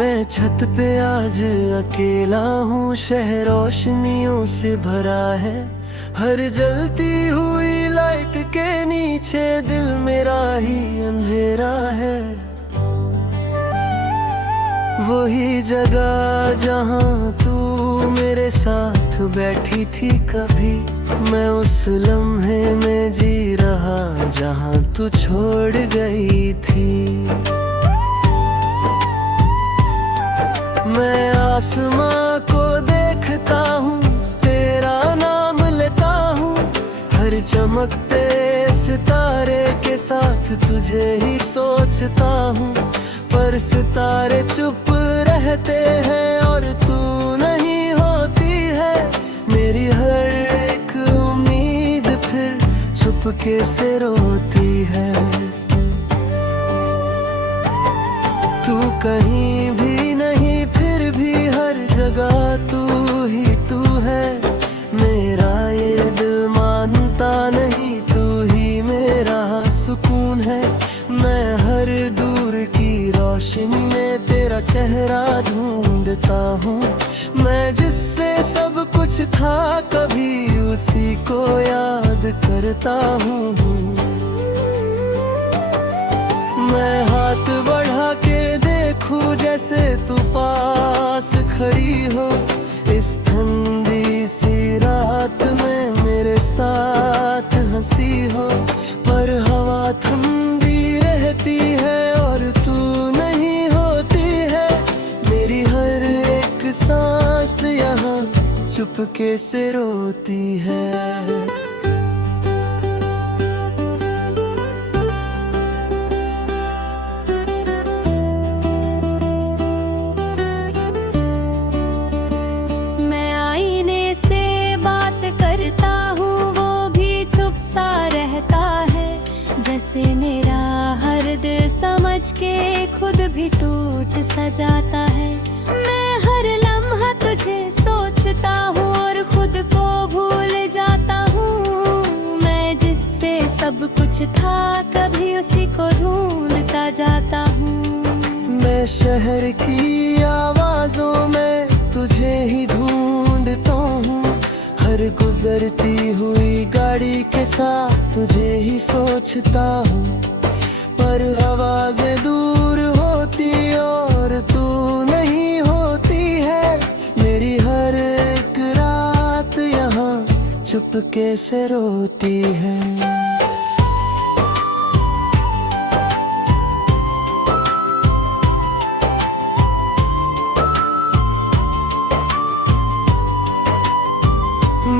मैं छत पे आज अकेला हूँ, शहर रोशनियों से भरा है। हर जलती हुई लाइट के नीचे दिल मेरा ही अंधेरा है। वही जगह जहाँ तू मेरे साथ बैठी थी कभी, मैं उस लम्हे में जी रहा जहाँ तू छोड़ गई थी। मैं आसमां को देखता हूँ, तेरा नाम लेता हूँ, हर चमकते सितारे के साथ तुझे ही सोचता हूँ। पर सितारे चुप रहते हैं और तू नहीं होती है। मेरी हर एक उम्मीद फिर चुपके से रोती है। तू कहीं भी नहीं, फिर भी हर जगह तू ही तू है। मेरा ये दिल मानता नहीं, तू ही मेरा सुकून है। मैं हर दूर की रोशनी में तेरा चेहरा ढूंढता हूँ। मैं जिससे सब कुछ था कभी उसी को याद करता हूँ। मैं हाथ बढ़ा के देखूं जैसे तू पास खड़ी हो, इस ठंडी सी रात में मेरे साथ हंसी हो। पर हवा ठंडी रहती है और तू नहीं होती है। मेरी हर एक सांस यहाँ चुपके से रोती है। जैसे मेरा हर दिल समझ के खुद भी टूट सा जाता है। मैं हर लम्हा तुझे सोचता हूँ और खुद को भूल जाता हूँ। मैं जिससे सब कुछ था कभी उसी को ढूंढता जाता हूँ। मैं शहर की आवाजों में तुझे ही ढूंढता हूँ। हर गुजरती हुई गाड़ी के साथ तुझे ही सोचता हूँ। पर आवाज़ें दूर होती और तू नहीं होती है। मेरी हर एक रात यहाँ चुपके से रोती है।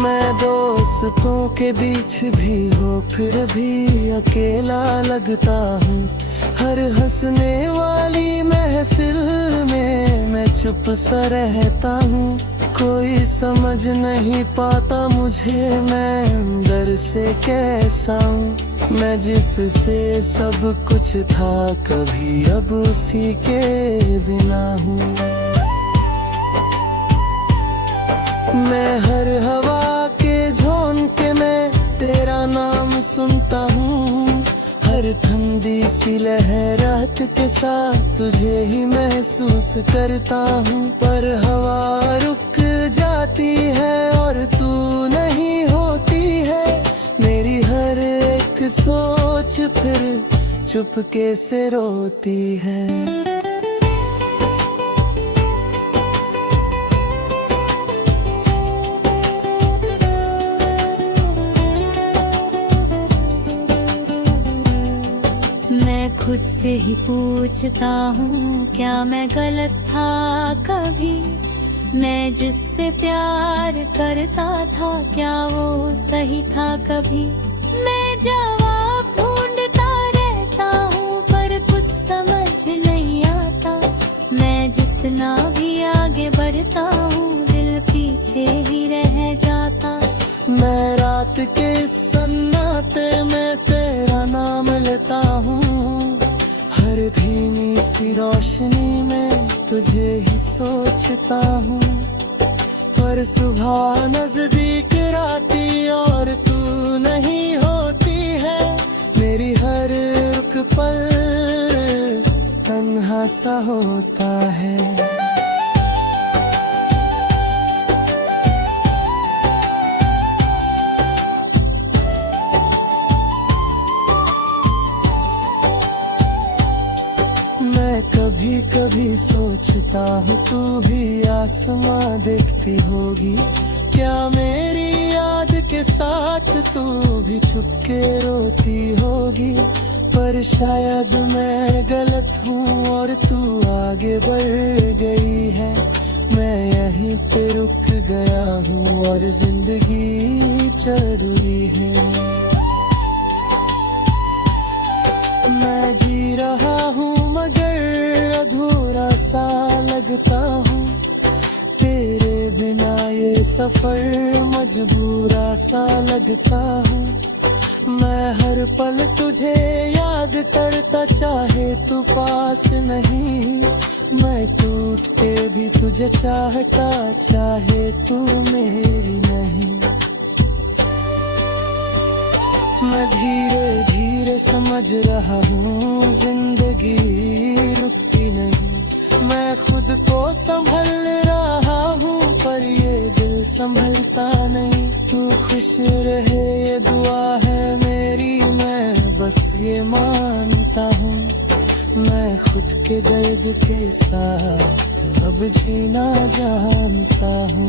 मैं दोस्तों के बीच भी हो फिर भी अकेला लगता हूँ। हर हंसने वाली महफिल में मैं चुप सा रहता हूँ। कोई समझ नहीं पाता मुझे, मैं डर से कैसा हूँ। मैं जिससे सब कुछ था कभी अब उसी के बिना हूँ। मैं हर हवा के झोंके में तेरा नाम सुनता हूँ। हर ठंडी सी लहरात के साथ तुझे ही महसूस करता हूँ। पर हवा रुक जाती है और तू नहीं होती है। मेरी हर एक सोच फिर चुपके से रोती है। खुद से ही पूछता हूँ क्या मैं गलत था कभी। मैं जिससे प्यार करता था क्या वो सही था कभी। मैं जवाब ढूंढता रहता हूँ पर कुछ समझ नहीं आता। मैं जितना भी आगे बढ़ता हूँ दिल पीछे ही रह जाता। मैं रात के सन्नाटे में तेरा नाम लेता हूँ। हर धीमी सी रोशनी में तुझे ही सोचता हूँ। पर सुबह नजदीक आती और तू नहीं होती है। मेरी हर रुख पल तन्हा यहाँ सा होता है। मैं कभी कभी सोचता हूँ तू भी आसमां देखती होगी, क्या मेरी याद के साथ तू भी छुपके रोती होगी। पर शायद मैं गलत हूँ और तू आगे बढ़ गई है, मैं यहीं पे रुक गया हूँ और जिंदगी चल रही है। मैं जी रहा हूँ मगर अधूरा सा लगता हूँ, तेरे बिना ये सफर मजबूरा सा लगता हूँ। मैं हर पल तुझे याद करता, चाहे तू पास नहीं। मैं टूट के भी तुझे चाहता, चाहे तू मेरी नहीं। मैं धीरे धीरे समझ रहा हूँ जिंदगी रुकती नहीं। मैं खुद को संभल रहा हूँ पर ये दिल संभलता नहीं। तू खुश रहे ये दुआ है मेरी, मैं बस ये मानता हूँ। मैं खुद के दर्द के साथ अब जीना जानता हूँ।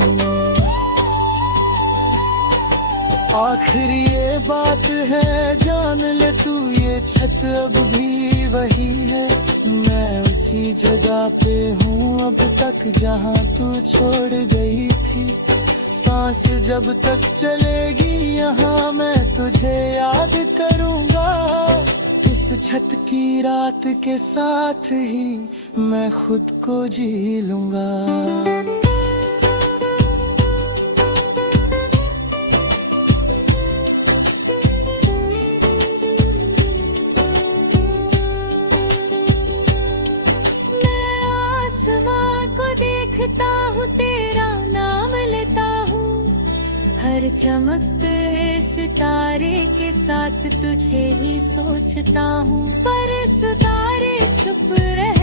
आखिर ये बात है जान ले तू, ये छत अब भी वही है। मैं उसी जगह पे हूँ अब तक जहाँ तू छोड़ गई थी। सांस जब तक चलेगी यहाँ मैं तुझे याद करूँगा। इस छत की रात के साथ ही मैं खुद को जी लूँगा। हर चमकते सितारे के साथ तुझे ही सोचता हूँ, पर सितारे चुप रहे